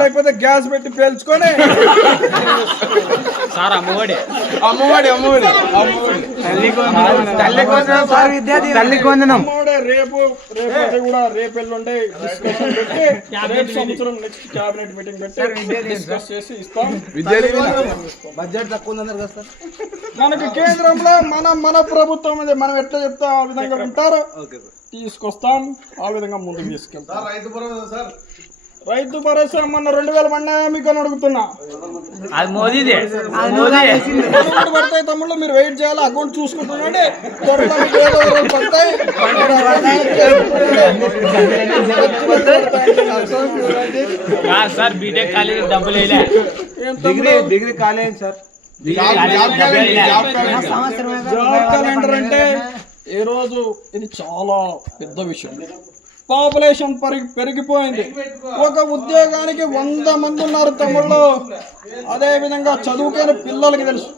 లేకపోతే గ్యాస్ పెట్టి పేల్చుకొని సార్ అమ్మఒడి రేపు కూడా రేపు ఎల్లుండే డిస్కషన్ పెట్టి రేపు సంవత్సరం నెక్స్ట్ క్యాబినెట్ మీటింగ్ పెట్టి డిస్కస్ చేసి ఇస్తాం. బడ్జెట్ తక్కువ ఉందన్నారు కదా సార్. మనకి కేంద్రంలో మన ప్రభుత్వం మనం ఎట్లా చెప్తా ఆ విధంగా వింటారు, తీసుకొస్తాం, ఆ విధంగా ముందుకు తీసుకెళ్తాం. రైతు భరోసా మొన్న 2000 పడినాయా మీకు అని అడుగుతున్నా. అది మోదీదే పడతాయి తమ్ముళ్ళు, మీరు వెయిట్ చేయాలి. అకౌంట్ చూసుకుంటుండండి, త్వరలో మీకు ఏదో రోజు పడతాయి. సార్ బీటెక్ కాలేజ్ డబ్బులు degree college sir. Job calendar అంటే ఈ రోజు ఇది చాలా పెద్ద విషయం. పాపులేషన్ పెరిగిపోయింది. ఒక ఉద్యోగానికి 100 మంది ఉన్నారు తమ్ముళ్ళు. అదే విధంగా చదువుకునే పిల్లలకి తెలుసు